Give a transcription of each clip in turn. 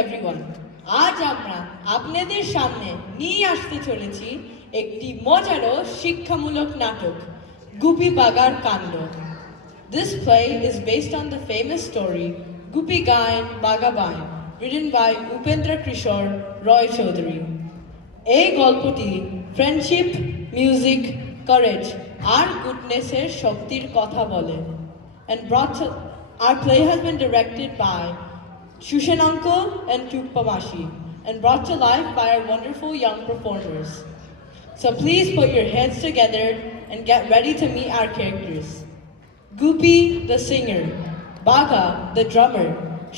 everyone. আজ আমরা আপনাদের সামনে নিয়ে আসতে চলেছি একটি মজারো শিক্ষামূলক নাটক গুপি বাগার কাণ্ড। This play is based on the famous story Guppy Gayan Baga Bayan, written by Upendra Kishore Roy Chaudhary. এই গল্পটি ফ্রেন্ডশিপ, মিউজিক, কারেজ আর গুডনেসের শক্তির কথা বলে। And our play has been directed by Shushan Uncle and Tukpa Mashi and brought to life by our wonderful young performers. So please put your heads together and get ready to meet our characters. Guppy the singer, Baga the drummer,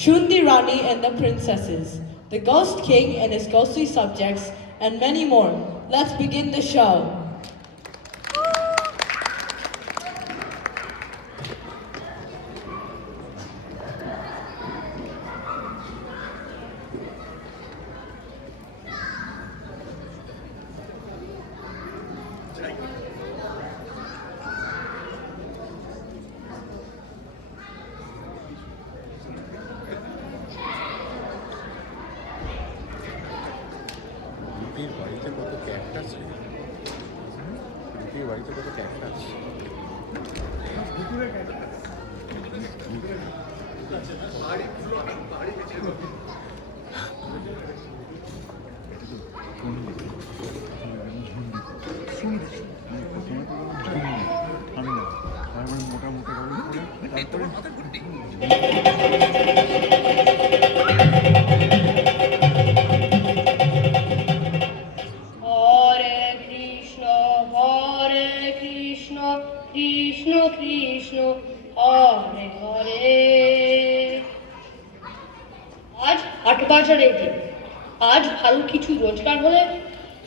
Shundi Rani and the princesses, the Ghost King and his ghostly subjects, and many more. Let's begin the show. গুপির বাড়িতে কত cactus গুপির বাড়িতে কত cactus মোটা মোটা তারপরে কৃষ্ণ কৃষ্ণ হরে হরে। আজ ৮ বাজারের দিন। আজ ভালো কিছু রোজগার হলে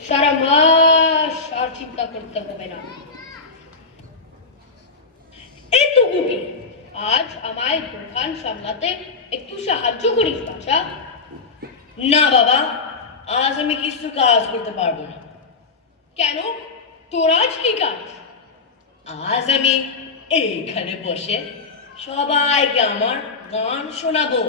সারা মাস আর চিন্তা করতে হবে না। এই তো গুপি, আজ আমায় দোকান সামলাতে একটু সাহায্য করিস বাছা। না বাবা, আজ আমি কিছু কাজ করতে পারবো না। কেন, তোর আজ কি কাজ? আজ আমি এইখানে বসে সবাইকে আমার গান শোনাবো।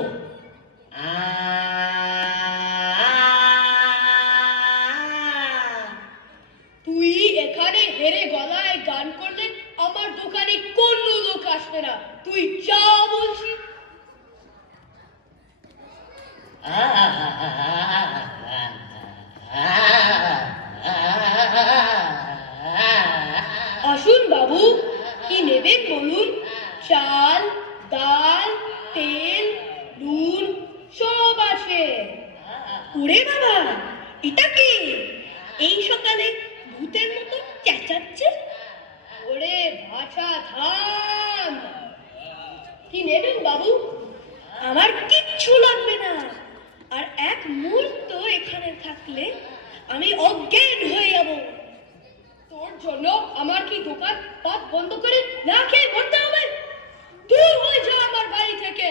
তুই এখানে হেরে গলায় গান করলে আমার দোকানে কোনো লোক আসবে না। তুই যা বলছি। আসুন বাবু, কি নেবেন বলুন? চাল, ডাল, তেল, নুন সব আছে। ওরে বাবা, এটা কি এই সকালে ভূতের মতো চেঁচাচ্ছে? ওরে ভাষা থাম। কি নেবেন বাবু? আমার কিচ্ছু লাগবে না। আর এক মুহূর্ত এখানে থাকলে আমি অজ্ঞান হয়ে যাব। তোর জন্য আমার কি দোকান পাট বন্ধ করে না খেয়ে মরতে হবে? দূর হয়ে যা আমার বাড়ি থেকে।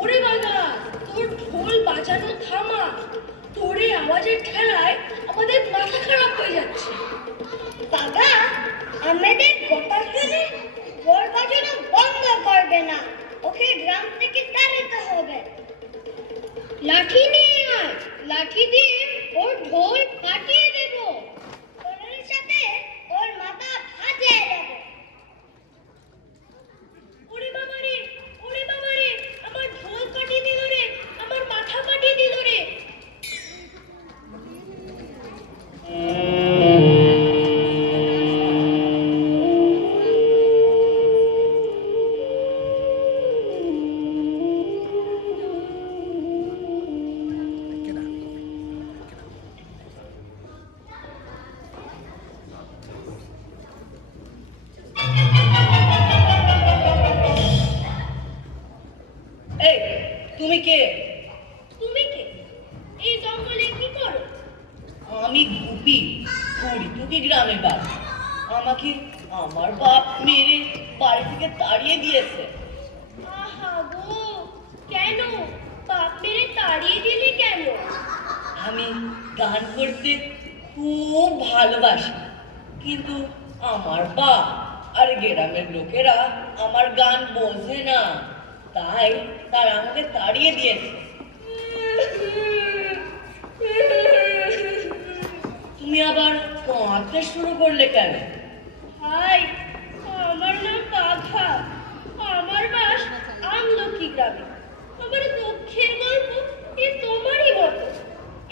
ওরে বাবা, তোর ঢোল বাজানো থামা। তোর এই আওয়াজের ঠেলায় আমাদের মাথা খারাপ হয়ে যাচ্ছে। বাবা, আমাদের কথা শুনে ঢোল বাজানো বন্ধ করবে না। ওকে গ্রাম থেকে তাড়াতে হবে। লাঠি নিয়ে আয়, লাঠি দিয়ে ওর ঢোল ফাটিয়ে দেব। ঢোলের সাথে ওর মাথা ফাটিয়ে দেব। ওরে বাবা রে, ওরে বাবা রে, আমার ঢোল ফাটিয়ে দিল রে, আমার মাথা ফাটিয়ে দিল রে। এই, তুমি কে? তুমি কে? এই জঙ্গলে কি করো? আমি গুপি, হরিটুকি গ্রামের বাস। আমাকে আমার বাপ মেরে বাড়ি থেকে তাড়িয়ে দিয়েছে। কেন বাপ মেরে তাড়িয়ে দিলি কেন? আমি গান করতে খুব ভালোবাসি, কিন্তু আমার বাপ আর গ্রামের লোকেরা আমার গান বোঝে না, তাই তারা আমাকে তাড়িয়ে দিয়েছে। তুমি আবার কাঁদতে শুরু করলে কেন? হাই, আমার নাম বাঘা, আমার বাস আমলকি গ্রামে। আমার দুঃখের গল্প এ তোমারই মতো।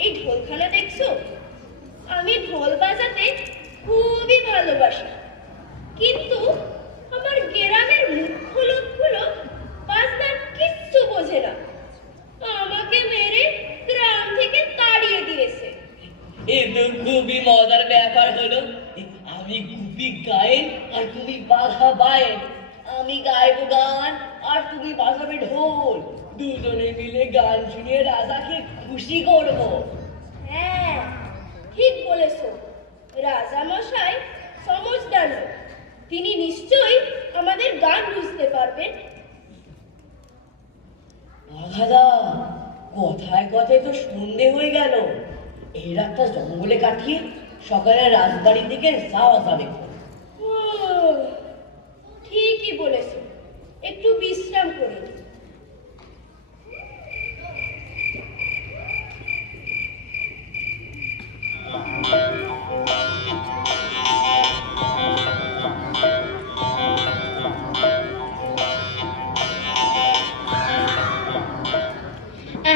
এই ঢোলখানা দেখছো? আমি ঢোল বাজাতে খুবই ভালোবাসি, কিন্তু আমার গ্রামের মুখ্য লোকগুলো বাজনার কিচ্ছু বোঝে না, আমাকে মেরে গ্রাম থেকে তাড়িয়ে দিয়েছে। এ তো খুবই মজার ব্যাপার হলো। আমি গুপি গায়ে আর তুমি বাঘা বায়ে। আমি গাইবো গান আর তুমি বাজাবে ঢোল। দুজনে মিলে গান শুনিয়ে রাজাকে খুশি করবো। হ্যাঁ, ঠিক বলেছো। রাজা মশাই সমজদার লোক, তিনি নিশ্চয়ই আমাদের গান বুঝতে পারবেন। বাঘাদা, কথায় কথায় তো সন্ধে হয়ে গেল। এই রাতটা জঙ্গলে কাটিয়ে সকালে রাজবাড়ির দিকে যাওয়া যাবে। ও, ঠিকই বলেছো, একটু বিশ্রাম করে নিই।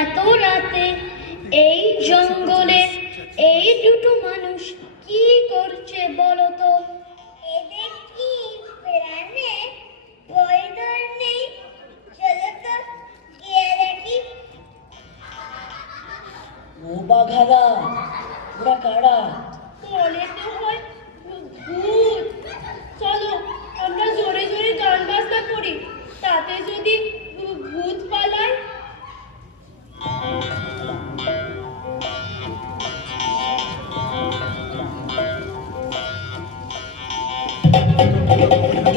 এত রাতে এই জঙ্গলে এই দুটো মানুষ কি করছে বলো তো? এদের কি প্রাণে পয়দর নেই? চলো তো গিয়ে দেখি। ও বাঘাদা, ওরা কারা? মনে তো হয় ভূত। চলো আমরা জোরে জোরে গান বাজনা করি, তাতে যদি ভূত পালায়।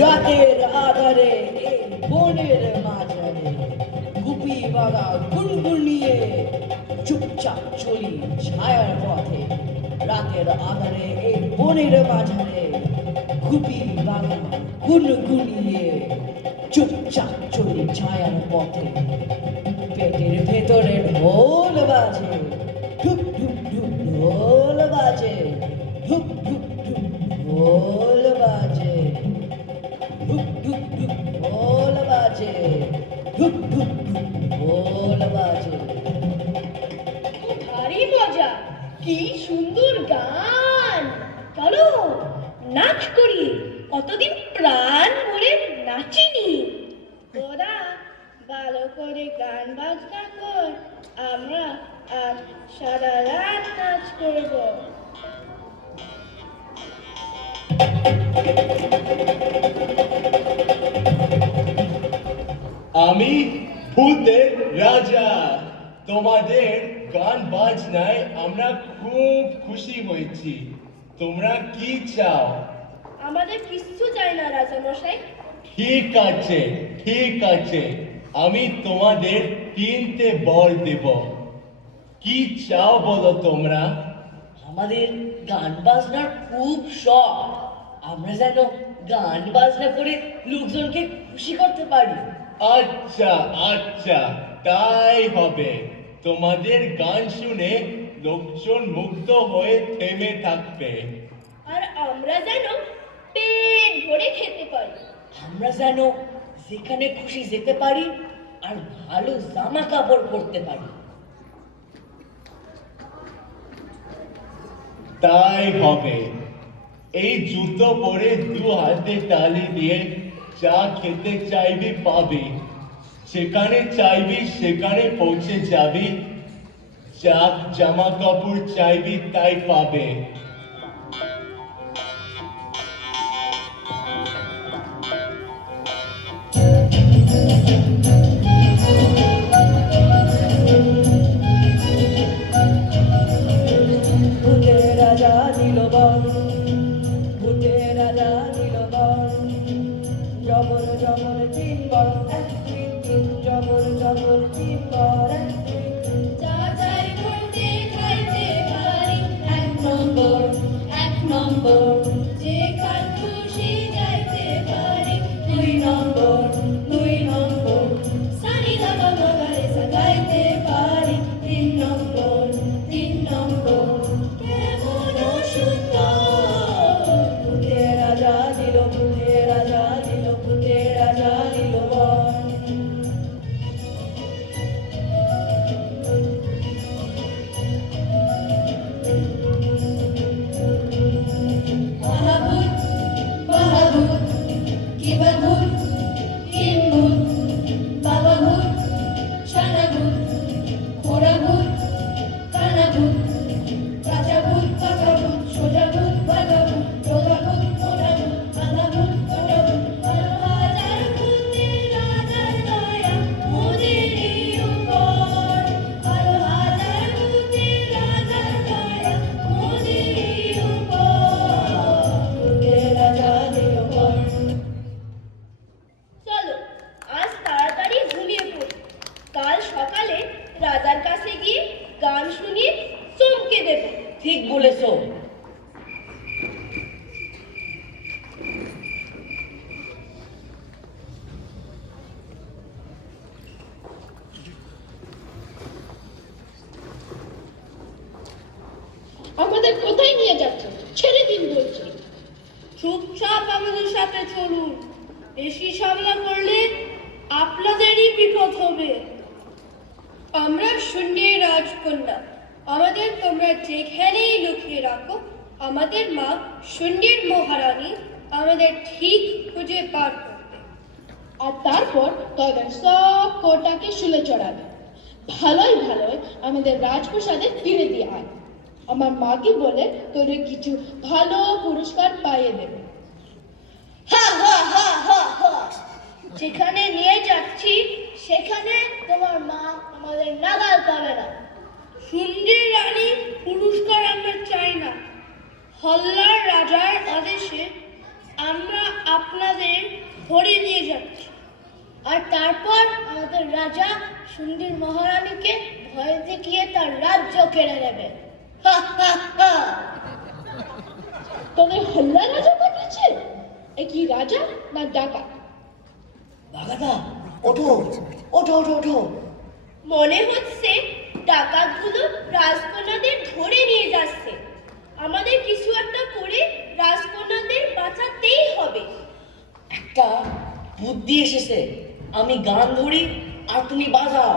রাতের আধারে এই বনের মাঝারে গুপি বাঁধা গুনগুনিয়ে চুপচাপ চলি ছায়ার পথে। রাতের আধারে এই বনের মাঝারে গুপি বাঁধা গুনগুনিয়ে চুপচাপ চলি ছায়ার পথে। পেটের ভেতরে ঢোল বাজে, ঢুক ঢুক ঢুক ঢোল বাজে, ঢুক ঢুক ঢুক ঢোল বাজে, ঢুক ঢুক ঢুক ঢোল বাজে, ঢুক ঢুক ঢুক ঢোল বাজে। ভারী মজা, কি সুন্দর গান। চলো নাচ করি, কতদিন প্রাণ ভরে নাচিনি। তোরা ভালো করে গান বাজনা কর, আমরা আজ সারা রাত নাচ করব। আমি ভূতের রাজা। তোমাদের গান বাজনায় আমরা খুব খুশি হয়েছি। তোমরা কি চাও? আমাদের কিচ্ছু চাই না রাজা মশাই। ঠিক আছে, ঠিক আছে, আমি তোমাদের 3টে বর দেব। কি চাও বলো তোমরা? আমাদের গান বাজনার খুব শখ। আমরা যেন গান বাজনা করে লোকজনকে খুশি করতে পারি। আচ্ছা আচ্ছা, তাই হবে। তোমাদের গান শুনে লোকজন মুগ্ধ হয়ে থেমে থাকবে। আর আমরা যেন পেট ভরে খেতে পারি। আমরা যেন যেখানে খুশি যেতে পারি আর ভালো জামা কাপড় পরতে পারি। তাই হবে। এই জুতো পরে 2 হাতে তালি দিয়ে যা খেতে চাইবি পাবি, যেখানে চাইবি সেখানে পৌঁছে যাবি, যা জামা কাপড় চাইবি তাই পাবে। ভূতের রাজা নীলবন, ভূতের রাজা নীলবন, জবর জবর তিন বর এক তিন তিন, জবর জবর তিন গান শুনিয়ে চমকে দেব। ঠিক বলেছো। আমাদের কোথায় নিয়ে যাচ্ছে? ছেড়ে দিন বলছি। চুপচাপ আমাদের সাথে চলুন। বেশি সামলা করলে আপনাদেরই বিপদ হবে। আমরা শূন্যের রাজকন্যা। আমাদের তোমরা যেখানেই লুকিয়ে রাখো, আমাদের মা শূন্যের মহারানী আমাদের ঠিক খুঁজে পার করবে। আর তারপর তাদের সব কোটাকে শুলে চড়াবে। ভালোই ভালোই আমাদের রাজপ্রাসাদে ফিরে দিয়ে আয়। আমার মাকে বলে তোরে কিছু ভালো পুরস্কার পাইয়ে দেবে। হা হা হা হা হা। যেখানে নিয়ে যাচ্ছি সেখানে তোমার মা আমাদের নাগাল পাবে না। সুন্দরী রানী পুরস্কার আমরা চাই না। হল্লার রাজার আদেশে আমরা আপনাদের ধরে নিয়ে যাচ্ছি। আর তারপর আমাদের রাজা সুন্দর মহারানীকে ভয় দেখিয়ে তার রাজ্য কেড়ে নেবে। হা হা হা। তোদের হল্লা রাজা পাঠিয়েছে? এ কি রাজা না ডাকাত? বাগাদা, ওঠো ওঠো ওঠো ওঠো। মনে হচ্ছে ডাকাতগুলো রাজকন্যাদের ধরে নিয়ে যাচ্ছে। আমাদের কিছু একটা করে রাজকন্যাদের বাঁচাতেই হবে। একটা বুদ্ধি এসেছে। আমি গান ধরি আর তুমি বাজাও।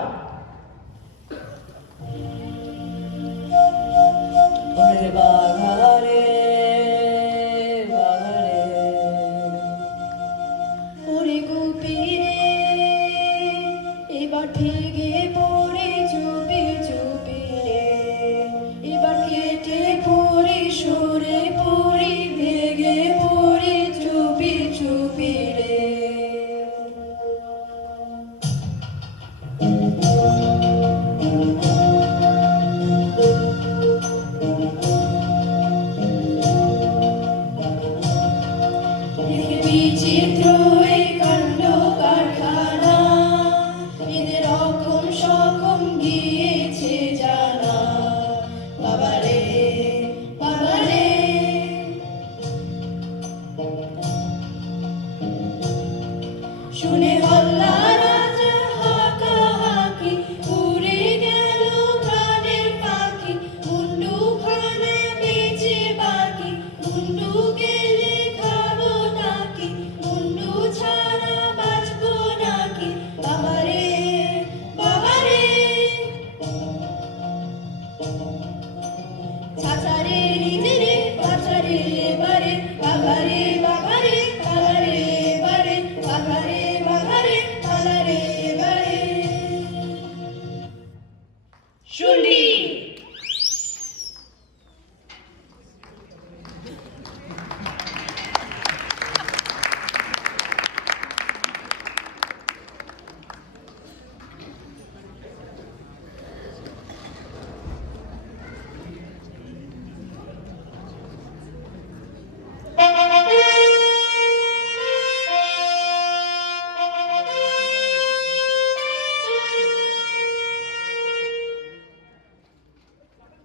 ওরে বাঘারে বাঘারে, ওরে গুপিরে, এবার ঠেকে পড়ে চুপি চুপি রে, এবার কেটে পড়ি সরে পড়ি ভেগে পড়ি চুপি চুপি রে। বিচিত্র এই কাণ্ড কারখানা, এদের রকম সকম গিয়েছে জানা। বাবারে বাবারে, শুনে হল্লা রাজা হাঁকা হাঁকি, উড়ে গেল প্রাণের পাখি। মুন্ডু খানে বেঁচে বাকি, মুন্ডু গেলে খাবো নাকি, মুন্ডু ছাড়া বাঁচবো নাকি। বাবারে বাবারে, ছাছারে নিজেরে বাছারে এবারে। বাবারে বাবারে বাবারে এবারে, বাবারে বাবারে বাবারে এবারে। শুনি।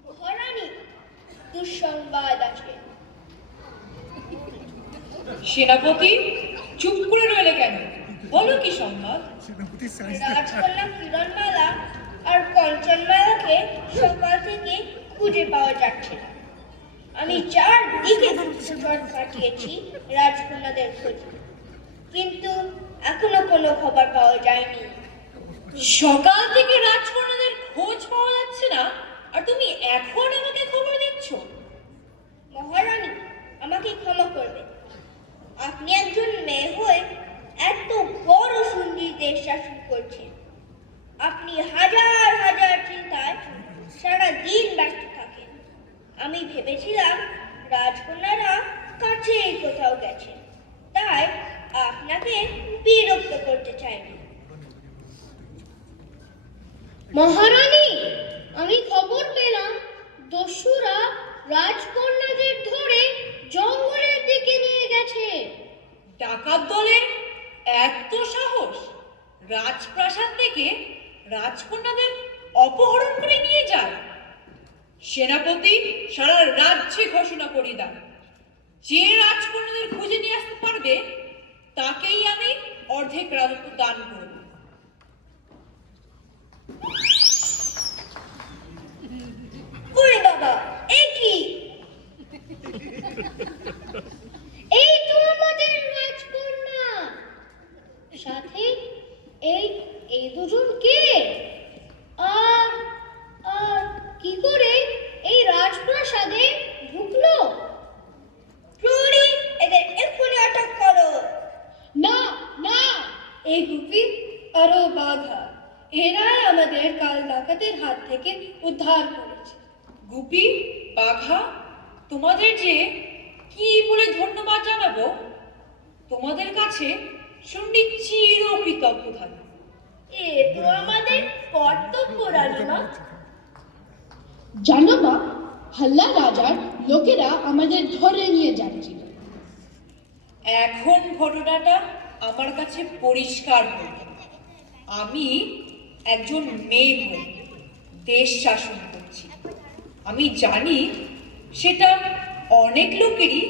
মহারানী, দুঃসংবাদ আছে। সেনাপতি চুপ করে রইলে কেন? বলো কি সংবাদ? রাজকন্যা কিরণমালা আর কঞ্চনমালাকে সকাল থেকে খুঁজে পাওয়া যাচ্ছে না। আমি চারদিকে গুপ্তচর পাঠিয়েছি রাজকন্যাদের খোঁজে, কিন্তু এখনো কোনো খবর পাওয়া যায়নি। সকাল থেকে রাজকন্যাদের খোঁজ পাওয়া যাচ্ছে না, আর তুমি এখন আমাকে খবর দিচ্ছ? মহারানী, আমাকে ক্ষমা করবে। আপনি একজন মেয়ে হয়ে এত বড় সুন্দরী দেশ শাসন করছেন। আপনি হাজার হাজার চিন্তায় সারা দিন ব্যস্ত থাকেন। আমি ভেবেছিলাম রাজকন্যারা কাছেই কোথাও গেছে, তাই আপনাকে বিরক্ত করতে চাইনি। মহারানী, আমি খবর পেলাম দস্যুরা রাজকন্যাদের ধরে জঙ্গলের দিকে নিয়ে গেছে। ডাকাত দলের এত সাহস! রাজপ্রাসাদ থেকে রাজকন্যাদের অপহরণ করে নিয়ে যায়। সেনাপতি সারা রাজ্যে ঘোষণা করি দাও, যে রাজকন্যাদের খুঁজে নিয়ে আসতে পারবে তাকেই আমি অর্ধেক রাজত্ব দান করব। ওরে বাবা, এ কি? এই তো আমাদের রাজকন্যা। সাথে এই এই দুজন কে? আর আর কি করে এই রাজপ্রাসাদে ঢুকলো? প্রহরী, এদের এক্ষুনি আটক করো। না না, এই গুপি আরো বাঘা, এরাই আমাদের কাল ডাকাতের হাত থেকে উদ্ধার করেছে। গুপি, বাঘা, তোমাদের যে কি বলে ধন্যবাদ জানাবো? তোমাদের কাছে শুনলি চির কৃতজ্ঞ থাকবে। এ তো আমাদের কর্তব্য রানীমা। জানো মা, হাল্লা রাজার লোকেরা আমাদের ধরে নিয়ে যাচ্ছিল। এখন ঘটনাটা আমার কাছে পরিষ্কার হল। আমি একজন মেয়ে হয়ে দেশ শাসন করছি। আমি জানি সেটা অনেক লোকেরই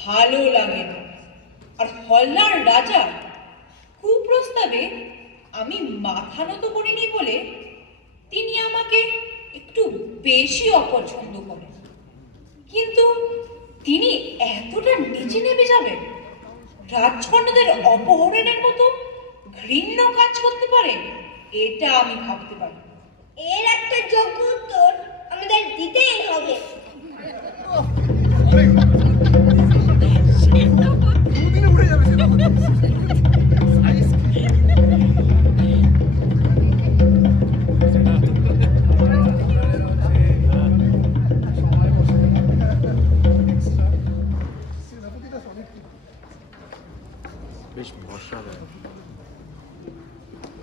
ভালো লাগে না। আর হল্লার রাজা কুপ্রস্তাবে আমি মাথা নত করিনি বলে তিনি আমাকে একটু বেশি অপছন্দ করেন। কিন্তু তিনি এতটা নিচে নেমে যাবেন, রাজকন্যাদের অপহরণের মতো ঘৃণ্য কাজ করতে পারে, এটা আমি ভাবতে পারি। এর একটা যোগ্য উত্তর আমাদের দিতেই হবে। দুদিনে উড়ে যাবে সেনাপতি। সাইজ কি? বেশ ভরসা দেয়।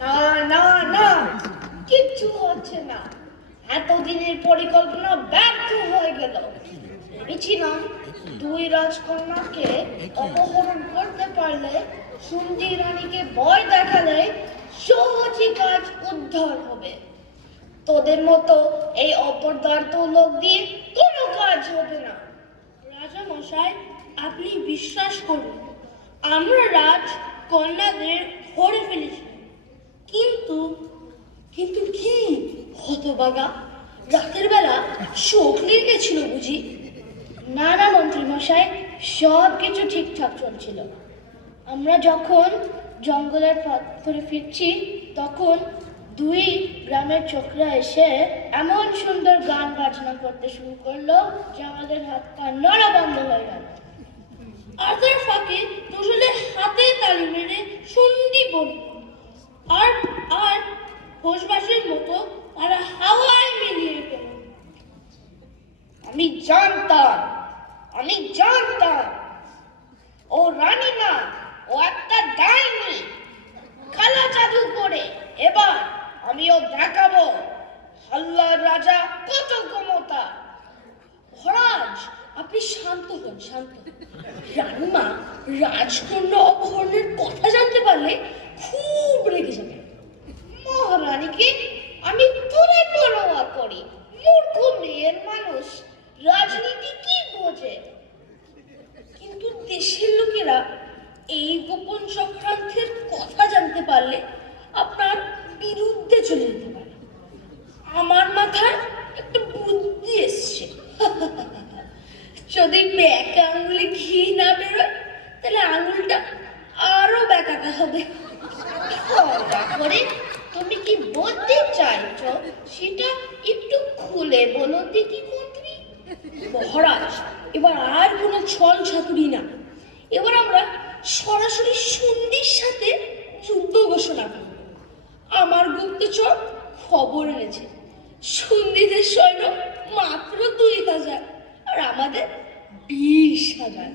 না না না, কিচ্ছু হচ্ছে না। এতদিনের পরিকল্পনা ব্যর্থ হয়ে গেল। ভেবেছিলাম দুই রাজকন্যাকে অপহরণ করতে পারলে, সুন্দরী রানীকে ভয় দেখালে সহজে কাজ উদ্ধার হবে। তোদের মতো এই অপদার্থ লোক দিয়ে কোনো কাজ হবে না। রাজা মশাই, আপনি বিশ্বাস করুন, আমরা রাজকন্যাদের ধরে ফেলেছি। কিন্তু কিন্তু কি? হতবাগা, রাতের বেলা শোক লেগেছিল বুঝি? না না মন্ত্রী মশাই, সব কিছু ঠিকঠাক চলছিল। আমরা যখন জঙ্গলের পথ ধরে ফিরছি, তখন দুই গ্রামের ছোকরা এসে এমন সুন্দর গান বাজনা করতে শুরু করলো যে আমাদের হাত পা নড়া বন্ধ হয়ে গেল। আর তার ফাঁকে দুজনে হাতে তালি মেরে শুন্ডি বলল, আর আর ঘোষবাসীর মতো তারা হাওয়ায় মিলিয়ে গেল। আমি জানতাম ও রানী না, ও একটা ডাইনি, কালা জাদু করে। এবার আমিও দেখাবো হাল্লার রাজা কত ক্ষমতা। মহারাজ, আপনি শান্ত হন, শান্ত হন। রানীমা রাজকন্যা অপহরণের কথা জানতে পারলে খুব রেগে যাবে। মহারানীকে আমি তুলে পরোয়া করি। মূর্খ মেয়ের মানুষ রাজনীতি কি বোঝে? কিন্তু দেশের লোকেরা এই গোপন চক্রান্তের কথা জানতে পারলে আপনার বিরুদ্ধে চলে যেতে পারে। আমার মাথায় একটা বুদ্ধি এসছে। যদি ব্যাকা আঙুলে ঘি না বেরোয়, তাহলে আঙুলটা আরো ব্যাকাটা হবে। দয়া করে তুমি কি বলতে চাইছো সেটা একটু খুলে বলো দেখি মন্ত্রী। মহারাজ, এবার আর কোনো ছল ছাতুরি না। এবার আমরা সরাসরি সন্ধির সাথে যুদ্ধ ঘোষণা করব। আমার গুপ্তচর খবর এনেছে সন্ধিদের সৈন্য মাত্র 2000 আর আমাদের 20,000।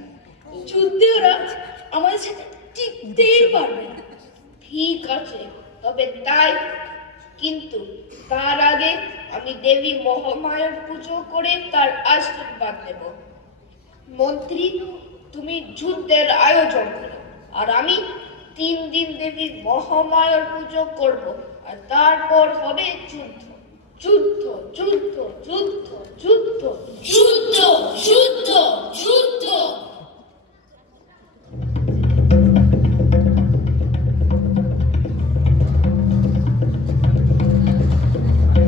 যুদ্ধে ওরা আমাদের সাথে টিকতেই পারবে না। ঠিক আছে, তবে তাই, কিন্তু তার আগে আমি দেবী মহামায়ার পুজো করে তার আশীর্বাদ নেব। মন্ত্রী, তুমি যুদ্ধের আয়োজন করো, আর আমি 3 দিন দেবী মহামায়ার পুজো করব, আর তারপর হবে যুদ্ধ। যুদ্ধ যুদ্ধ যুদ্ধ যুদ্ধ যুদ্ধ যুদ্ধ যুদ্ধ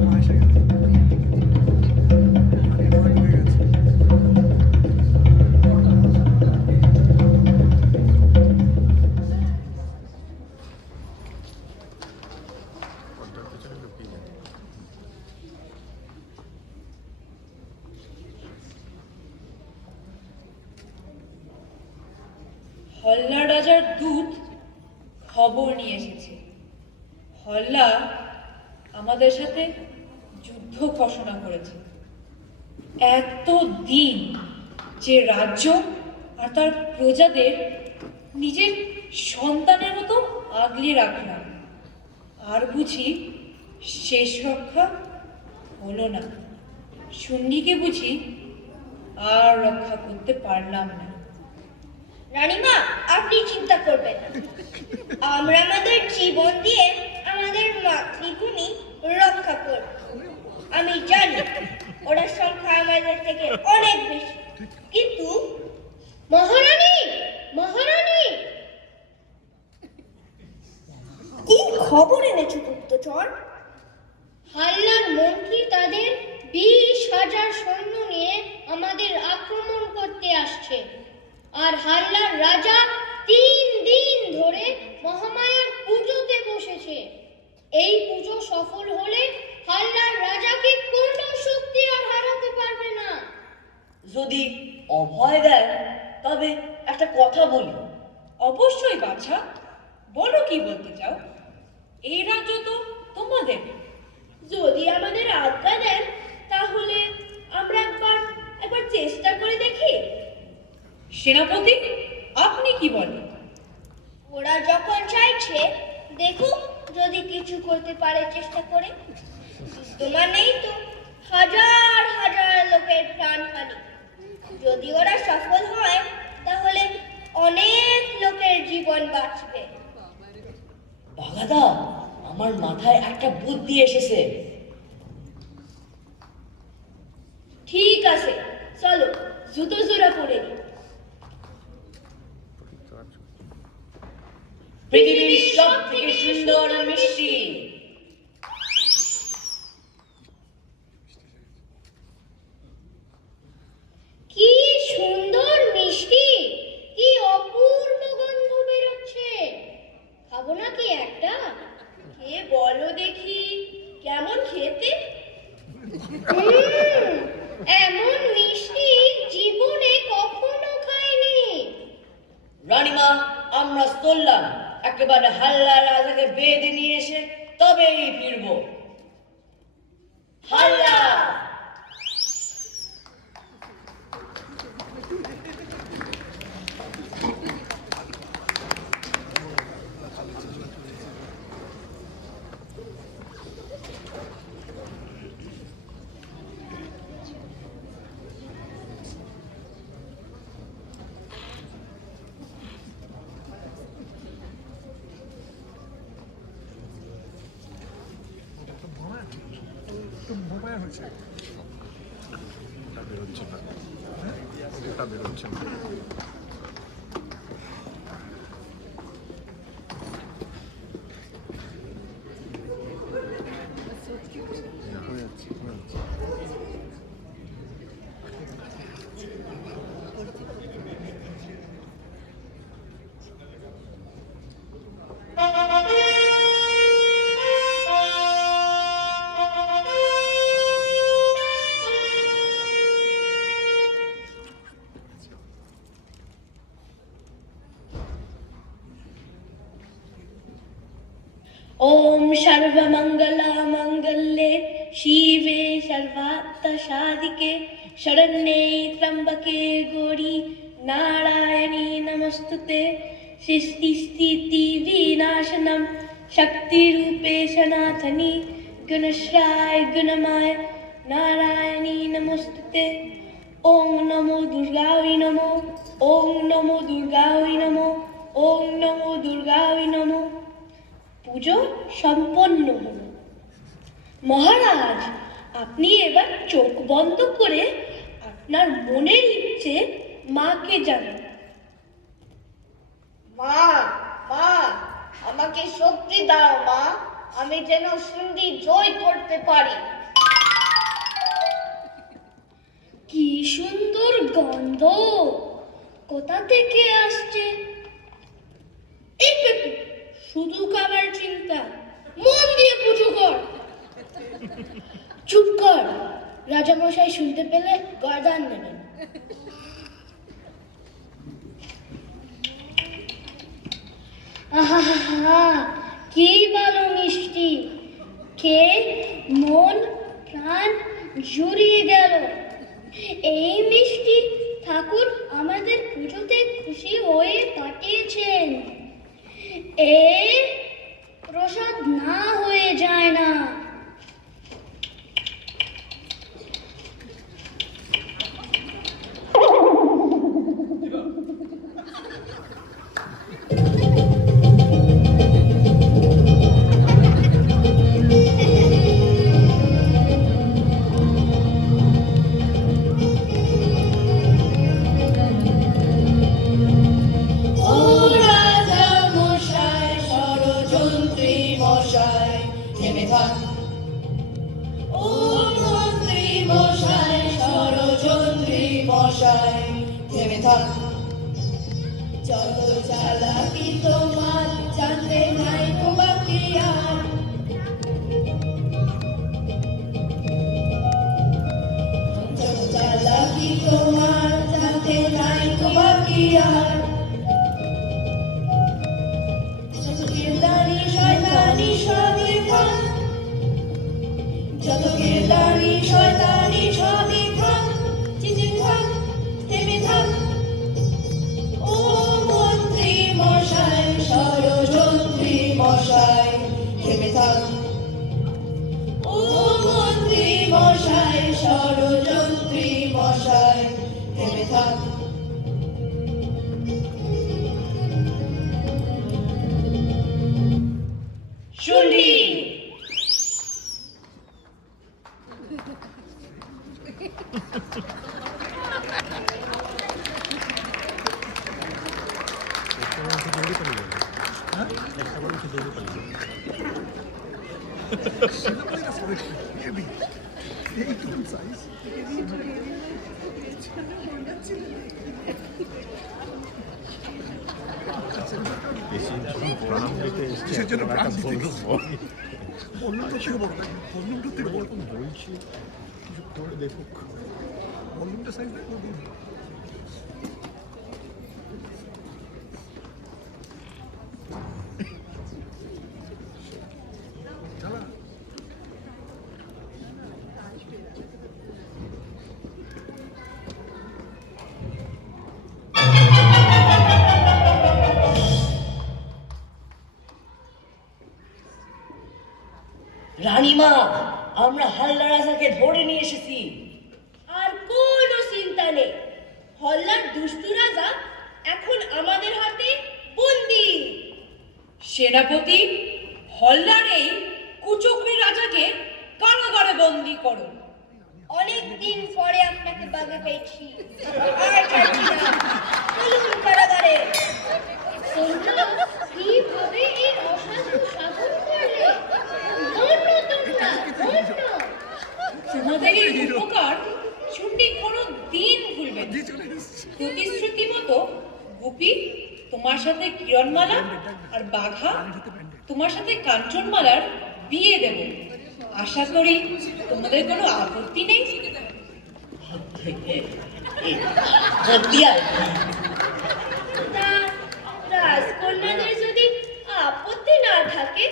মা এসে গেছে। আগে মা ঢুকে গেছে। হল্লা রাজার দূত খবর নিয়ে এসেছে। হল্লা আমাদের সাথে যুদ্ধ ঘোষণা করেছে। এত দিন যে রাজ্য আর তার প্রজাদের নিজের সন্তানের মতো আগলে রাখলাম, আর বুঝি শেষ রক্ষা হলো না। শুন্ডিকে বুঝি আর রক্ষা করতে পারলাম না। রানীমা, আপনি চিন্তা করবেন না। আমরা আমাদের জীবন দিয়ে আমাদের মাতৃভূমি রক্ষা করব। আমি জানি ওরা সংখ্যা আমাদের থেকে অনেক বেশি, কিন্তু মহারানী মহারানী কি খবর এনেছো গুপ্তচর? হাল্লার মন্ত্রী তাদের 20,000 সৈন্য নিয়ে আমাদের আক্রমণ করতে আসছে। আর হাল্লার রাজা 3 দিন ধরে মহামায়ার পুজোতে বসেছে। এই পুজো সফল হলে হাল্লার রাজাকে কোনো শক্তি আর হারাতে পারবে না। যদি অভয় দেন তবে একটা কথা বলি। অবশ্যই বাছা, বলো কি বলতে চাও। এই রাজ্য তো তোমাদের। যদি আমাদের আজ্ঞা দেন তাহলে আমরা একবার চেষ্টা করে দেখি। সেনাপতি, আপনি কি বলেন? ওরা যখন চাইছে দেখুক যদি কিছু করতে পারে চেষ্টা করে। মানেই তো হাজার হাজার লোকের প্রাণহানি। যদি ওরা সফল হয় তাহলে অনেক লোকের জীবন বাঁচবে। বাঘাদা, আমার মাথায় একটা বুদ্ধি এসেছে। ঠিক আছে, চলো জুতো জোড়া পরে নিই। পৃথিবীর সব থেকে সুন্দর আর মিষ্টি কি সুন্দর মিষ্টি, কি অপূর্ব গন্ধ বেরোচ্ছে। খাবো নাকি একটা? কে বলো দেখি, কেমন খেতে? এমন মিষ্টি জীবনে কখনো খাইনি। রানীমা, আমরা চললাম। একেবারে হাল্লা রাজাকে বেঁধে নিয়ে এসে তবেই ফিরবো। হাল্লা! একটু ভোমায় হয়েছে। এটা বেরোচ্ছে না। এটা বেরোচ্ছে না। হয়ে যাচ্ছে, হয়ে যাচ্ছে। ओम सर्वमंगला मंगल्ये शिवे सर्वार्थ साधिके शरण्ये त्र्यंबके गौरी नारायणी नमस्तुते सृष्टि स्थिति विनाशनम शक्ति रूपे सनातनी गुणश्राय गुणमाय नारायणी नमस्तुते। ओम नमो दुर्गावै नमो, ओम नमो दुर्गावै नमो, ओम नमो दुर्गावै नमो। পুজো সম্পন্ন হলো। মহারাজ, আপনি এবার চোখ বন্ধ করে আপনার মনের ইচ্ছে মাকে জানান। মা, মা, আমাকে শক্তি দাও মা, আমি যেন সিন্ধি জয় করতে পারি। কি সুন্দর গন্ধ, কোথা থেকে আসছে? এই পেতু, শুধু খাবার চিন্তা, মন দিয়ে পুজো কর। চুপ কর, রাজামশাই শুনতে পেলে গর্দান নেবেন। আহা, কি ভালো মিষ্টি, খেয়ে মন প্রাণ জুড়িয়ে গেল। এই মিষ্টি ঠাকুর আমাদের পুজোতে খুশি হয়ে পাঠিয়েছেন। এ প্রসাদ না হয়ে যায় না। ও রাজা মশাই, ষড়যন্ত্রী মশাই, থেমে থাক। ও মন্ত্রী মশাই, ষড়যন্ত্রী মশাই, থেমে থাক। যত চালাকি তোমার জানতে নাই তো বাকি আর। যত চালাকি তোমার জানতে নাই তো বাকি আর। যত কিরদারি শয়তানি সবই থাক, যত কিরদারি শয়তানি সবই থাক, চিঠি থাক, থেমে থাক। ও মন্ত্রী মশাই, ষড়যন্ত্রী মশাই, থেমে থাক। ও মন্ত্রী মশাই, ষড়যন্ত্রী মশাই, থেমে থাক। শুনলি? এইটুকু সাইজ কিসের জন্য প্রাণ দিতে গেছে? ভলিউমটা থেকে বড় নাকি? ভলিউমটা থেকে বড় বলছি কিছু করে দেখুক। ভলিউমটা সাইজ দেখো। চালা রানীমা, আমরা হাল্লা রাজাকে ধরে নিয়ে এসেছি। আর কোনো চিন্তা নেই, হল্লার দুষ্টু রাজা এখন আমাদের হাতে বন্দি। সেনাপতি, হল্লার এই কুচক্রী রাজাকে কারাগারে বন্দী করো। অনেক দিন পরে আপনাকে বাগে পেয়েছি, আর ছাড়ছি না। চলুন কারাগারে। তোমরা কিভাবে এই অসাধু শাসন করলে? ধন্য তোমরা, ধন্য। তোমাদের এই উপকার ছুটি কোনো দিন ভুলবে না। দিয়ে চলে এসেছি। প্রতিশ্রুতি মতো গুপি তোমার সাথে কিরণমালা আর বাঘা তোমার সাথে কাঞ্চনমালার বিয়ে দেব। আশা করি তোমাদের কোনো আপত্তি নেই। আপত্তি আর কি? তা রাজকন্যাদের যদি আপত্তি না থাকে